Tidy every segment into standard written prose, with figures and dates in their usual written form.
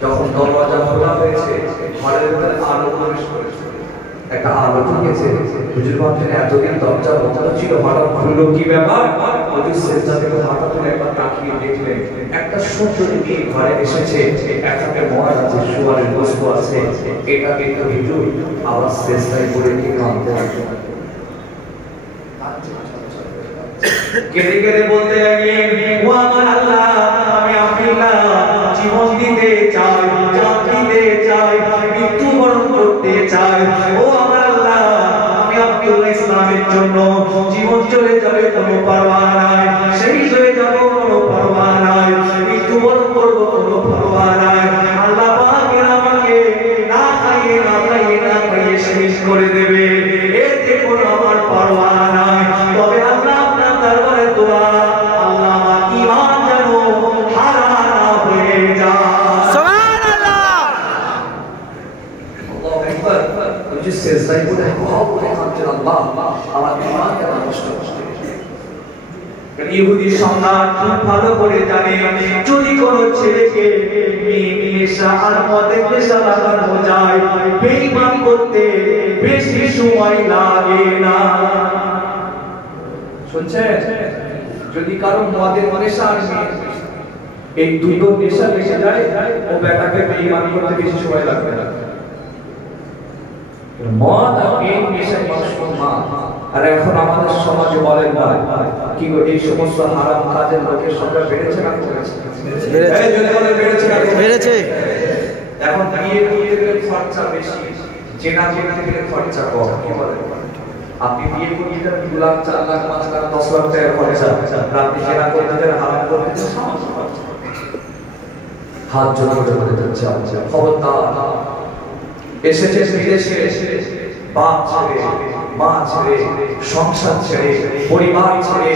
যখন দরওয়াজা খোলা হয়েছে ঘরের ভিতরে আলো প্রবেশ করেছে, একটা আলো ঢুকেছে। হুজুর ভাবছেন এতদিন দরজা বন্ধ ছিল, হঠাৎ খুললো কি ব্যাপার? হুজুর সেজদা থেকে মাথা তুলে একবার তাকিয়ে দেখলেন একটা সুন্দরী মেয়ে ঘরে এসেছে, একসাথে মহারাজ আছে, শুয়ারের গোস্ত আছে, এটা দেখে হুজুর আবার সেজদায় পড়ে কি কাঁদতে লাগলেন। কেঁদে কেঁদে বলতে লাগলেন, ও আমার আল্লাহ, আমি আপনার জীবন দিতে চাই, জান দিতে চাই, মৃত্যুবরণ করতে চাই। ও আমার আল্লাহ, আমি আপনার ইসলামের জন্য জীবন চলে যাবে কোনো পরোয়া নাই, শহীদ হয়ে যাব কোনো পরোয়া নাই, মৃত্যুবরণ করব কোনো পরোয়া নাই। আল্লাহ পাক আমাকে না খাইয়ে না খাইয়ে না খাইয়ে শহীদ করে দেবে, এতে কোনো আমার পরোয়া নাই। তবে আল্লাহ আপনার দরবারে দোয়া, আল্লাহ আমার ঈমান যেন হারা না হয়ে যায়। সুবহানাল্লাহ, আল্লাহু আকবার। তুমি সেজদায় পড়ে বলে কাঁদছেন, আল্লাহ আমার ঈমান যেন নষ্ট হয়ে যায়। ইহুদি সম্রাট খুব ভালো করে জানে, যদি কোনো ছেলেকে নেশা আর মদের নেশা লাগানো যায়, বেঈমান করতে বেশি সময় লাগে না। শুনছেন? যদি কারো মদের নেশা আর এই দুটো নেশা লেগে যায়, ও বেটাকে বেঈমান করতে বেশি সময় লাগবে না। মদ আর এই নেশা মানুষের মা। আর এখন আমাদের সমাজে বলেন না কি গো, এই সমস্ত হারাম কাজের লোকের সংখ্যা বেড়েছে না কমেছে? বেড়েছে। এখন বিয়ে করতে গেলে খরচা বেশি, জেনা করতে গেলে খরচা কম। কি বলেন? আপনি বিয়ে করতে গেলে 2 লাখ 4 লাখ 5 লাখ 10 লাখ টাকা খরচা, আপনি জেনা করতে গেলে হারাম করতে গেলে সামান্য খরচা। হাত জোড়া করে দিচ্ছে। খবরদার, এসেছে বিদেশে বাপ ছেড়ে, মা ছেড়ে, সংসার ছেড়ে, পরিবার ছেড়ে,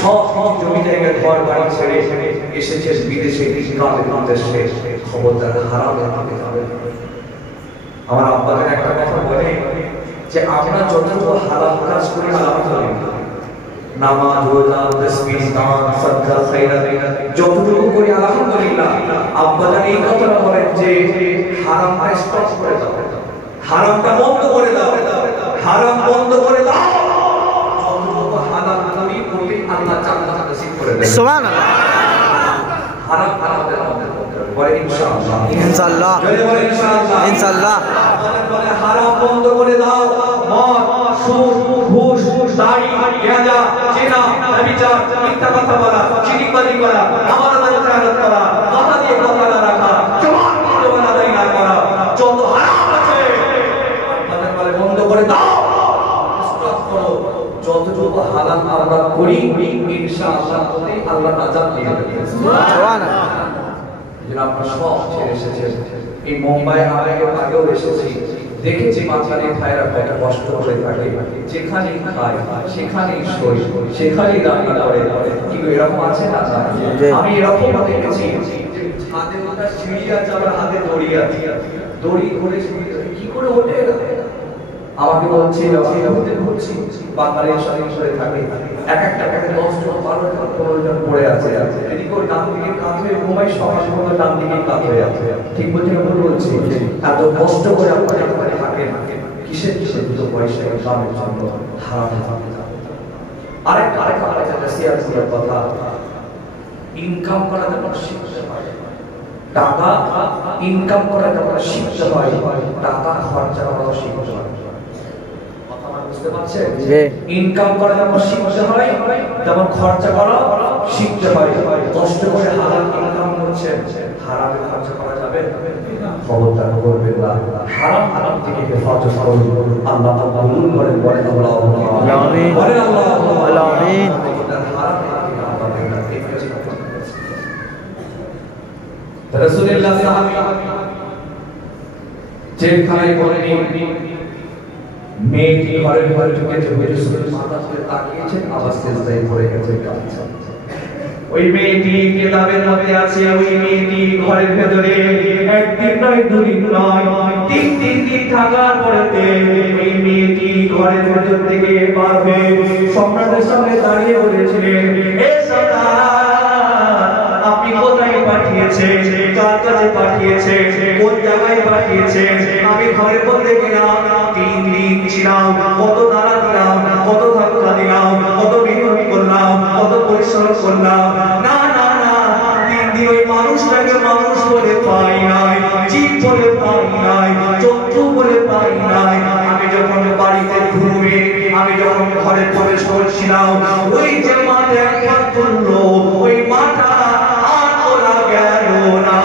সব জমি জায়গা ঘর বাড়ি ছেড়ে এসেছে বিদেশে কাজের উদ্দেশ্যে। খবরদার হারামে হাতে যাবে। আমার আব্বাদের একটা কথা বলে যে আমরা যতটুকু হালাল কাজ করি আলহামদুলিল্লাহ, নামাজ রোজা তাসবিহ দান সাদকা খায়রাত যতটুকু করি আলহামদুলিল্লাহ। আব্বাজান এই কথাটা বলেন যে হারামটা স্টপ করে দাও, হারামটা বন্ধ করে দাও, হারাম বন্ধ করে দাও। যতটুকু হালাল করি করি আল্লাহ জান্নাত নসিব করে দেবে। সুবহানাল্লাহ। হারাম আমাদের মধ্যে বলে ইনশাআল্লাহ, ইনশাআল্লাহ, বলে ইনশাআল্লাহ, ইনশাআল্লাহ। বলে হারাম বন্ধ করে দাও। মদ, সুদ, ঘুষ, দাড়ি, গাঁজা, জিনা, ব্যভিচার, মিথ্যা কথা বলা, চিনিবাজি করা, আমানতের খেয়ানত করা, কথা দিয়ে কথা না রাখা, জবান দিয়ে জবান আদায় না করা, যত হারাম আছে বলে বন্ধ করে দাও, স্টপ করো। যতটুকু হালাল আমরা করি ইনশাআল্লাহ আল্লাহ নাজাত দিয়ে দেবে। সুবহানাল্লাহ। যেন আমরা সব ছেড়ে এসেছি। এই মুম্বাই আগেও এসেছি, দেখেছি বাচ্চাদের ভাইরা কত কষ্ট করে থাকে, যেখানেই খায় সেখানেই শোয় সেখানেই রান্না করে। কিন্তু এরকম আছে না? আমি এরকম দেখেছি হাতে ওটা সিঁড়ি আছে, আমার হাতে দড়ি আছে, দড়ি করে কি করে ওঠে আমাকে বলছে বাঙালির সাথে করে থাকে, এক একটা প্যাকে 10 জন 12 জন 15 জন পড়ে আছে। এদিকে ওর ডান দিকে কাত হয়ে ঘুমাই, সকাল সকাল ডান দিকে কাত হয়ে আছে। ঠিক বলছি না ভুল বলছি? এত কষ্ট করে আপনারা থাকেন কিসের দুটো পয়সা ইনকামের জন্য হারামে যাবে। আরেকটা সিয়ার কথা, ইনকাম করা যেন শিখতে হয়, টাকা ইনকাম করা যেন শিখতে হয়, টাকা খরচা করাও শিখতে হয়। বুঝতে পারছেন? ইনকাম করা যেমন শিখতে হয়, তেমন খরচা করা শিখতে হয়। কষ্ট করে হালাল ইনকাম করছেন, হারামে খরচা করা যাবে না। খবরদার করবেন না। হারাম থেকে হেফাজত করুন। আল্লাহ কবুল করেন। বলেন আল্লাহুম্মা আমিন, বলেন আল্লাহুম্মা আমিন। হারাম থেকে আল্লাহ এই কাজটা করেছেন। রাসূলুল্লাহ সাহাবী যেখানে বলেন মেয়েটি ঘরের ঘরে ঢুকেছে, হুজুর মাথা তুলে তাকিয়েছেন, আবার সেজদায় পড়ে গেছে। ওই মেয়েটি কিতাবের মধ্যে আছে, ওই মেয়েটি ঘরের ভেতরে একদিন নয়, দুদিন নয়, 3 দিন থাকার পরেতে ওই মেয়েটি ঘরের ভেতর থেকে বার হয়ে সম্রাটের সামনে দাঁড়িয়ে বলেছিলেন, এ সম্রাট, আপনি কোথায় পাঠিয়েছে, কার কাছে পাঠিয়েছে, কোন জায়গায় পাঠিয়েছে? আমি ঘরের মধ্যে গেলাম, 3 দিন ছিলাম, কত দাঁড়া দিলাম, কত ধাক্কা দিলাম, কত বিক্রম করলাম, কত পরিশ্রম করলাম, না না না, 3 দিন ওই মানুষটাকে মানুষ বলে পাই নাই, জীব বলে পাই নাই, চক্ষু বলে পাই নাই। আমি যখন বাড়িতে ঘুরে, আমি যখন ঘরে প্রবেশ করছিলাম, ওই যে মাঠে একবার তুললো, ওই মাথা আর তোলা গেল না।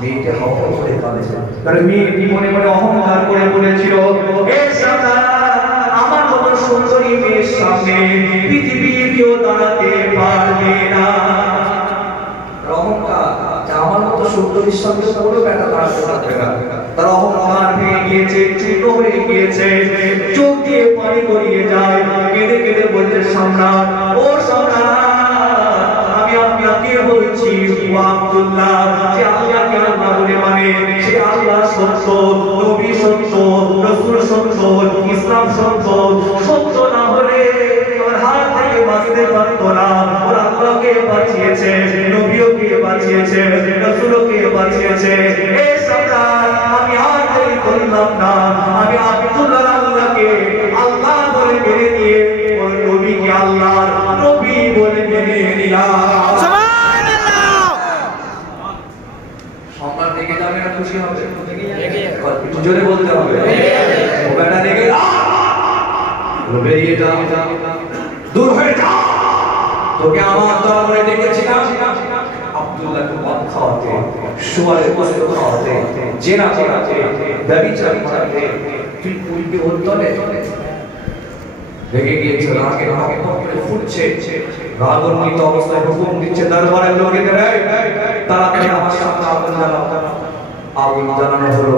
মেয়েকে হাওয়া করে কাঁদেছে, কারণ মেয়েটি মনে মনে অহংকার করে বলেছিল, এ সাদা, আমার মতো সুন্দরী মেয়ের সামনে পৃথিবীর কেউ দাঁড়াতে পারবে না। অহংকার, আমার মতো সুন্দরীর সঙ্গে কোনো বেটা দাঁড়াতে পারবে না। তার অহংকার ভেঙে গিয়েছে, চূর্ণ হয়ে গিয়েছে, চোখ দিয়ে পানি গড়িয়ে যায়, কেঁদে কেঁদে বলছে, সম্রাট, ও সম্রাট, আমি আপনাকে বলছি, আব্দুল্লাহ, যে আল্লাহকে আল্লাহ বলে মানে, সে আল্লাহ সত্য, নবী সত্য, রাসূল সত্য, ইসলাম সত্য, সত্য না হলে ওর হাত থেকে বাঁচতে পারত না। ওর আল্লাহকে বাঁচিয়েছে, নবীকে বাঁচিয়েছে, রাসূলকে বাঁচিয়েছে। এই সম্রাট, আমি আর দেরি করলাম না, আমি আব্দুল্লাহ আল্লাহকে আল্লাহ বলে মেনে নিয়ে ওর নবীকে আল্লাহর নবী বলে মেনে নিলাম। সম্রাট রেগে যাবে না খুশি হবে? একটু জোরে বলতে হবে, ও বেটা রেগে বেরিয়ে যা, দূর হয়ে যা, তোকে আমার দরবারে ডেকেছিলাম আব্দুল্লাহকে মদ খাওয়াতে, শুয়ারের গোশত খাওয়াতে, জেনা করাতে, ব্যভিচার করাতে, তুই উল্টে উত্তরে রেগে গিয়েছে, রাগে করে ফুটছে, রাগান্বিত অবস্থায় হুকুম দিচ্ছে দরবারের লোকেদের, তাড়াতাড়ি আমার সামনে আগুন জ্বালাও। আগুন জ্বালানো হলো,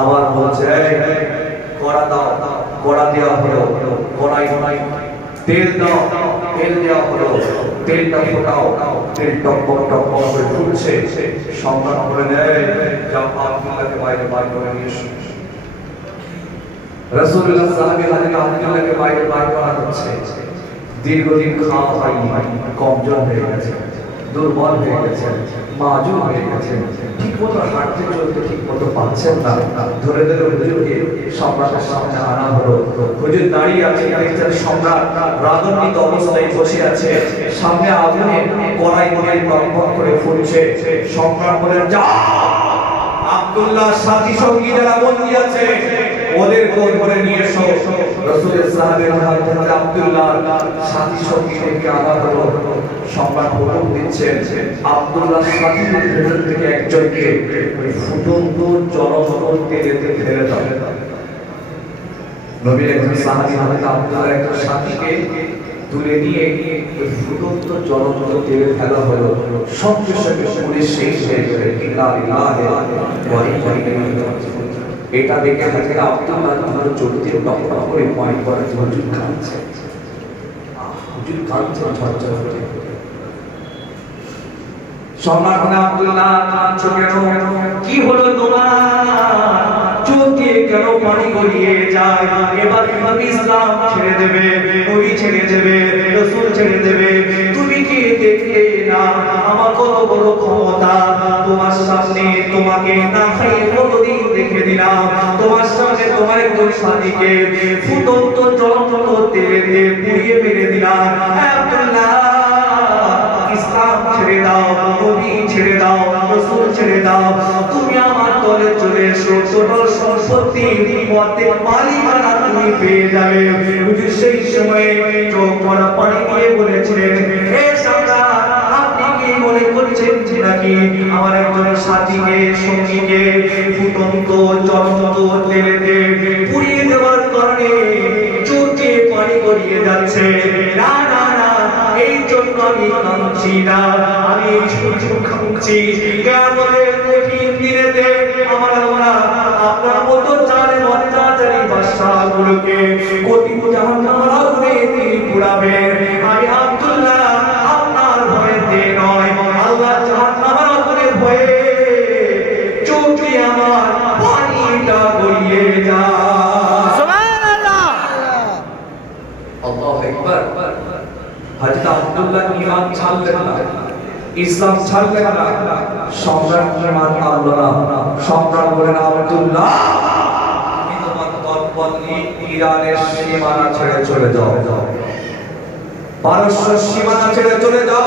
আবার বলছে, কড়া দাও, কড়া দেওয়া হলো, কড়াই তেল দাও, তেল দেওয়া হলো, তেলটা ফোটাও, তেল টকবক টকবক করে ফুটছে। সম্মান করে নেয়, যাও আব্দুল্লাহকে বাইরে বার করে নিয়ে এসো। রাসূলুল্লাহ সাহাবীরা আব্দুল্লাহকে বাইরে বার করা হচ্ছে। দীর্ঘদিন খাওয়া হয়নি, কমজোর হয়ে গেছে, দুর্বল হয়ে গেছে, মাজুর হয়ে গেছে, ঠিক মতো হাঁটতে চলতে ঠিক মতো পাচ্ছেন না। ধরে ধরে হুজুরকে সম্রাটের সামনে আনা হলো। হুজুর দাঁড়িয়ে আছে, দেখছেন সম্রাট রাগান্বিত অবস্থায় বসে আছে, সামনে আগুনে কড়াই দিয়ে টকবক করে ফুটছে। সম্রাট বলেন, যাও আব্দুল্লাহ সাথী সঙ্গী যারা বন্দী আছে ওদের কোল করে নিয়ে এসো। রাসূলের সাহাবীরা হাতে আব্দুল্লাহ সাথী সঙ্গীদেরকে আনা হলো। সম্রাট হুকুম দিচ্ছেন, আব্দুল্লাহ সাথীদের ভেতর থেকে একজনকে ওই ফুটন্ত জলজল তেলেতে ফেলে দাও। নবীর একজন সাহাবী হাতে আব্দুল্লাহর একটা সাথীকে তুলে নিয়ে ওই ফুটন্ত জলজল তেলে ফেলা হলো। সঙ্গে সঙ্গে পুলিশ শেষ হয়ে গেল। এটা দেখে হাতে আব্দুল্লাহ তার চোখে টকটক করে পানি পড়ে, হুজুর কাঁদছে, হুজুর কাঁদছে ঝরঝর করে। সম্রাট আব্দুল্লাহ কাঁদছো কেন? কি হলো তোমার? চোখে কেন পানি গড়িয়ে যায়? এবার তুমি ইসলাম ছেড়ে দেবে, নবী ছেড়ে দেবে, রাসূল ছেড়ে দেবে? তুমি কি দেখলে না আমার কত বড় ক্ষমতা? তোমার সামনে তোমাকে না খাইয়ে কতদিন রেখে দিলাম, তোমার সামনে তোমার একজন সাথীকে ফুটন্ত জলজল তেলে দিয়ে পুড়িয়ে মেরে দিলাম। আব্দুল্লাহ, ইসলাম ছেড়ে দাও, নবী ছেড়ে দাও, রাসূল ছেড়ে দাও, তুমি আমার দলে চলে এসো, তোমার সম্পত্তি অর্ধেক মালিকানা তুমি পেয়ে যাবে। হুজুর সেই সময়ে চোখ ভরা পানি দিয়ে বলেছিলেন, হে সম্রাট, আপনি কি মনে করছেন নাকি আমার একজন সাথীকে সঙ্গীকে ফুটন্ত জলজল তেলেতে পুড়িয়ে দেওয়ার কারণে চোখে পানি গড়িয়ে যাচ্ছে? না না না, এই জন্য আমি কাঁদছি না, আমি দিচ্ছি কিয়ামতের কঠিন দিনেতে আমার আল্লাহ আপনার মতো জালেম অত্যাচারী বাদশাগুলোকে কোটি জাহান্নামের আগুনে তিনি পুড়াবেন। আমি আব্দুল্লাহ আপনার ভয়েতে নয়, আল্লাহ জাহান্নামের আগুনের ভয়ে চোখ দিয়ে আমার পানিটা গড়িয়ে যায়। সুবহানাল্লাহ, আল্লাহু আকবার। হযরত আব্দুল্লাহ ঈমান ছাড়লেন না, ইসলাম ছাড়লেন না, সম্রাট ঈমান আনলো না। সম্রাট বলেন আব্দুল্লাহ তুমি তোমার তরবারি নিয়ে ইরানের সীমানা ছেড়ে চলে যাও, পারস্য সীমানা ছেড়ে চলে যাও।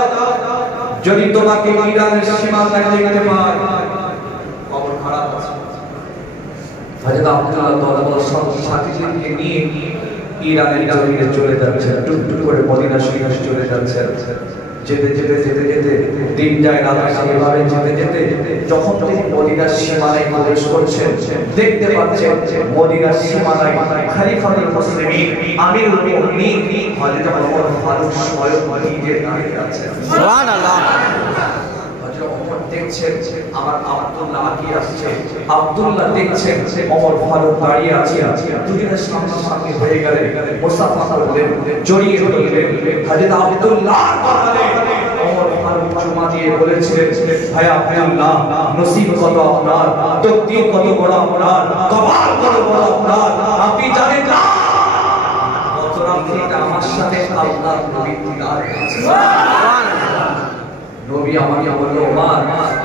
যদি তোমাকে ইরানের সীমানায় দেখতে পাই খবর খারাপ আছে। হযরত আব্দুল্লাহ তরবারি সাথীদেরকে নিয়ে ইরানের জমিনে চলে যাচ্ছেন, টুকটুক করে মদিনা শরীফে চলে যাচ্ছেন। যেতে যেতে যেতে যেতে দিন যায় রাত আসে, এভাবে যেতে যেতে যখন তিনি মদিনার সীমানায় প্রবেশ করছেন দেখতে পাচ্ছেন মদিনার সীমানায় খলিফাতুল মুসলিমিন আমিরুল মুমিনিন হযরত ওমর ফারুক স্বয়ং নিজে দাঁড়িয়ে আছেন। সুবহানাল্লাহ। হযরত ওমর দেখছেন আমার আব্দুল্লাহ এগিয়ে আসছে, আব্দুল্লাহ দেখছেন ওমর ফারুক দাঁড়িয়ে আছে। দুজনের সামনাসামনি হয়ে গেলেন, মুসাফা করলেন, জড়িয়ে ধরলেন। হযরত আব্দুল্লাহ কপালে ওমর ফারুক চুমা দিয়ে বলেছিলেন, ভাই আব্দুল্লাহ নসিব কত আপনার, তকদীর কত বড় আপনার, কপাল কত বড় আপনার, আপনি জানেন না গত রাতে আমার সাথে আল্লাহর নবী দিদার করেছেন। সুবহানাল্লাহ। নবী আমাকে বলল, ওমর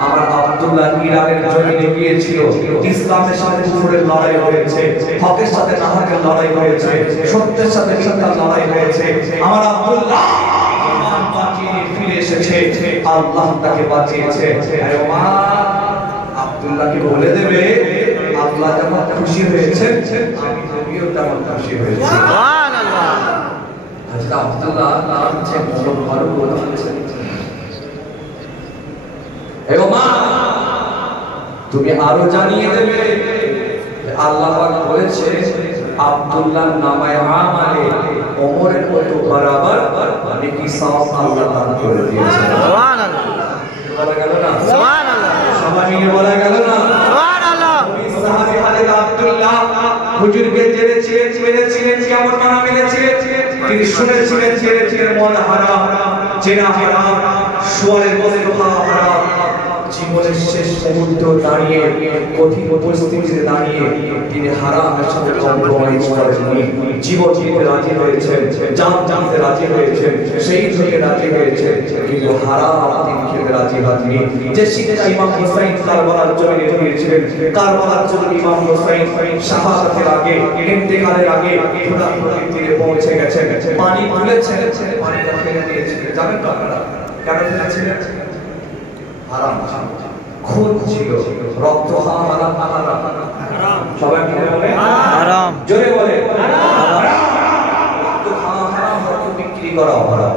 আমার আব্দুল্লাহ ইরানের জমিনে গিয়েছিল, ইসলামের সাথে কুফরের লড়াই হয়েছে, হকের সাথে নাহকের লড়াই হয়েছে, সত্যের সাথে মিথ্যার লড়াই হয়েছে। আমার আব্দুল্লাহ ঈমান বাঁচিয়ে ফিরে এসেছে, আল্লাহ তাকে বাঁচিয়েছে। আরে ওমর আব্দুল্লাহকে বলে দেবে আল্লাহ যেমন খুশি হয়েছেন আমি নবীও তেমন খুশি হয়েছি। সুবহানাল্লাহ। হযরত আব্দুল্লাহ নামছে ওমর ফারুক বলছেন, তুমি আরো জানিয়ে দেবে আল্লাহ পাক বলেছে আব্দুল্লাহর নামায়ে আমালে ওমরের মতো বরাবর নেকি সওয়াব আল্লাহ দান করে দিয়েছেন। সুবহানাল্লাহ। বলা গেল না? সুবহানাল্লাহ। সবাই মিলে বলা গেল না? সুবহানাল্লাহ। সাহাবী হযরত আব্দুল্লাহ হুজুরকে জেনেছিলেন কেমন মানা মেনেছিলেন, তিনি শুনেছিলেন মন হারাম, চেনা হারাম, সোয়ালের বলে খাওয়া হারাম। জীবনের শেষ মুহূর্ত দাঁড়িয়ে কঠিন পরিস্থিতিতে দাঁড়িয়ে তিনি হারামের সাথে কম্প্রোমাইজ করেননি, জীবন দিতে রাজি হয়েছেন, জান জানতে রাজি হয়েছেন, সেই থেকে রাজি হয়েছেন, কিন্তু হারাম তিনি খেতে রাজি হননি। যে শিক্ষা ইমাম হুসাইন কারবালার জমিনে দিয়েছিলেন, কারবালার জমিনে ইমাম হুসাইন শাহাদাতের আগে ইন্তেকালের আগে খোদা তীরে পৌঁছে গেছেন, পানি তুলেছেন, পানিটা ফেলে দিয়েছিলেন। জানেন তো আপনারা কেন ফেলেছিলেন? হারাম খুন ছিল, রক্ত হারাম হারাম হারাম। সবাই মিলে বলে হারাম, জোরে বলে হারাম। রক্ত হারাম, রক্ত বিক্রি করা হারাম।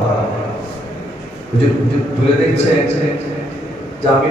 হুজুর তুলে দেখছেন যে আমি